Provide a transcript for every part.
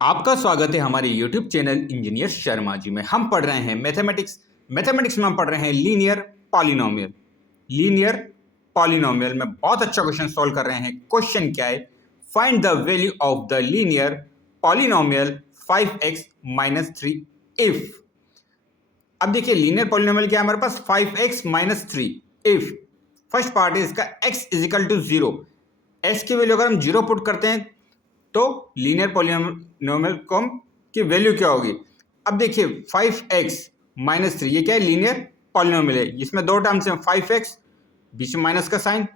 आपका स्वागत है हमारे YouTube channel engineer Sharma ji में। हम पढ़ रहे हैं मैथमेटिक्स में हम पढ़ रहे हैं लीनियर पॉलिनोमियल में बहुत अच्छा क्वेश्चन सॉल्व कर रहे हैं। क्वेश्चन क्या है? Find the value of the linear polynomial 5x minus 3 if. अब देखिए लीनियर पॉलिनोमियल क्या है हमारे पास, 5x minus 3 if. First part है इसका x is equal to 0। x की वैल्यू अगर हम 0 पुट करते हैं तो लीनियर पॉलिनोमियल की वैल्यू क्या होगी? अब देखिए 5x माइनस 3 ये क्या है? लीनियर पॉलिनोमियल है। इसमें दो टर्म्स हैं, 5x बीच में माइनस का साइन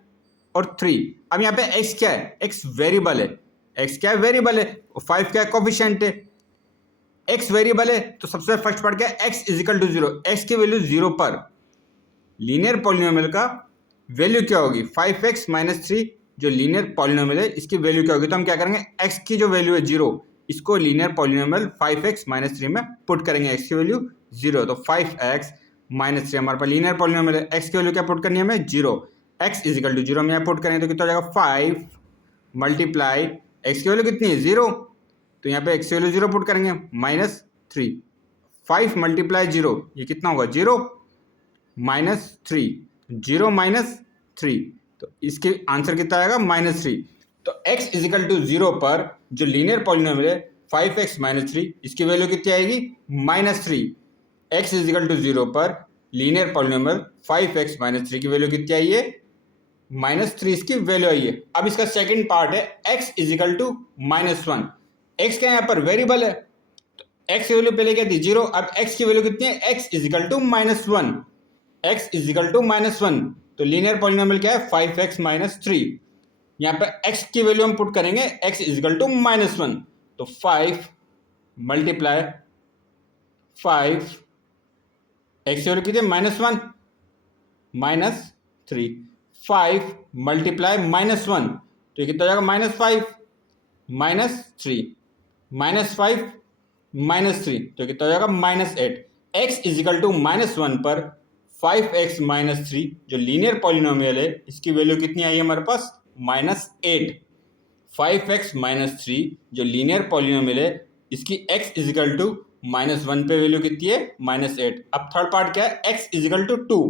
और 3। अब यहाँ पे x क्या है? x वेरिएबल है। x क्या है? वेरिएबल है। और 5 क्या है? कोफिशिएंट है। x वेरिएबल है तो सबसे फर्स्ट पार्ट क्या है? x is equal to 0। x की वैल्यू 0 पर लीनियर पॉलिनोमियल का वैल्यू क्या होगी? 5x माइनस 3 जो लीनियर पॉलिनोमियल है इसकी वैल्यू क्या होगी? तो हम क्या करेंगे, x की जो वैल्यू है 0 इसको लीनियर पॉलिनोमियल 5x माइनस 3 में पुट करेंगे। x की वैल्यू 0 तो 5x माइनस 3 हमारे पास लीनियर पॉलिनोमियल है। x की वैल्यू क्या पुट करनी है हमें? 0। x इज इक्वल टू 0 में यहाँ पुट करेंगे तो कितना हो जाएगा? 5 मल्टीप्लाई x की वैल्यू कितनी है? 0। तो यहाँ पे x की वैल्यू 0 पुट करेंगे माइनस 3। 5 मल्टीप्लाई 0 ये कितना होगा? 0 माइनस 3। 0 माइनस 3 तो इसके आंसर कितना आएगा? माइनस 3। तो x इज इक्वल टू 0 पर जो लीनियर पॉलिनोमियल है 5x माइनस 3 इसकी वैल्यू कितनी आएगी? Minus 3। x is equal to 0 पर लीनियर पॉलिनोमियल 5x माइनस 3 की वैल्यू कितनी आई है? माइनस 3 इसकी वैल्यू आई है। अब इसका सेकेंड पार्ट है x is equal to minus 1। x क्या यहाँ पर? वेरिएबल है तो x की वैल्यू पहले क्या थी? 0। अब x की वैल्यू कितनी है? x is equal to minus 1। x is equal to minus 1 तो लीनियर पॉलिनोमियल क्या है? 5x minus 3। यहाँ पे x की वैल्यू हम पुट करेंगे, x is equal to minus 1 तो 5 मल्टीप्लाई 5 x की वैल्यू कितनी है? Minus 1 minus 3। 5 मल्टीप्लाई माइनस 1 तो ये कितना हो जाएगा? माइनस 5 माइनस 3 माइनस 5 माइनस 3 तो कितना हो जाएगा? Minus 8। x is equal to minus 1 पर 5x माइनस 3 जो लीनियर पॉलिनोमियल है इसकी वैल्यू कितनी आई है हमारे पास? माइनस 8। 5x माइनस 3 जो लीनियर पॉलिनोमियल है इसकी x is equal to minus 1 पे वैल्यू कितनी है? माइनस 8। अब थर्ड पार्ट क्या है? x is equal to 2।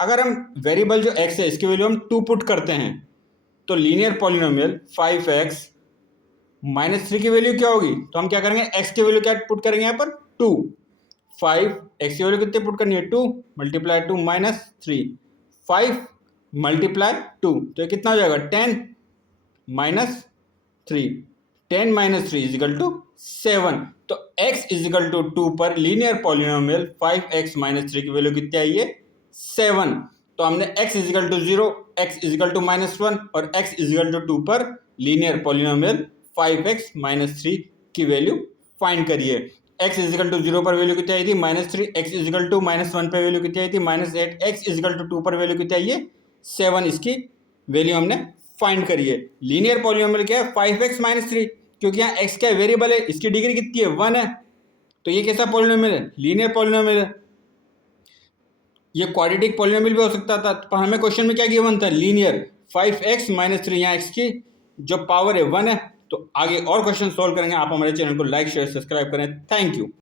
अगर हम वेरिएबल जो x है इसकी वैल्यू हम 2 पुट करते हैं तो लीनियर पॉलिनोमियल 5x माइनस 3 की वैल्यू क्या होगी? तो हम क्या करेंगे, x की वैल्यू क्या पुट करेंगे यहाँ पर? 2। 5 x की वैल्यू कितनी पुट करनी है? 2 मल्टीप्लाई 2 माइनस 3। 5 मल्टीप्लाई 2 तो ये कितना हो जाएगा? 10 minus 3। 10 minus 3 is equal to 7। तो x इज इक्वल टू 2 पर लीनियर पॉलिनोमियल 5x माइनस 3 की वैल्यू कितनी आई है? 7। तो हमने x is equal to 0, x is equal to minus 1 और x इज इक्वल टू 2 पर लीनियर पॉलिनोमियल 5x माइनस 3 की वैल्यू फाइंड करिए। x इज इक्वल टू 0 पर वैल्यू कितनी आई थी? Minus 3। x is equal to minus 1 पर वैल्यू कितनी आई थी? Minus 8। x is equal to 2 पर वैल्यू कितनी आई है? 7। इसकी वैल्यू हमने फाइंड करी है। लीनियर पॉलिनोमियल क्या है? 5x माइनस 3 क्योंकि यहाँ x क्या वेरिएबल है, इसकी डिग्री कितनी है? 1 है तो ये कैसा पॉलिनोमियल है? लीनियर पॉलिनोमियल है। ये क्वाड्रेटिक पॉलिनोमियल भी हो सकता था पर हमें क्वेश्चन में क्या गिवन था? Linear 5x minus 3। यहाँ x की जो पावर है 1 है। तो आगे और क्वेश्चन सॉल्व करेंगे। आप हमारे चैनल को लाइक शेयर सब्सक्राइब करें। Thank you.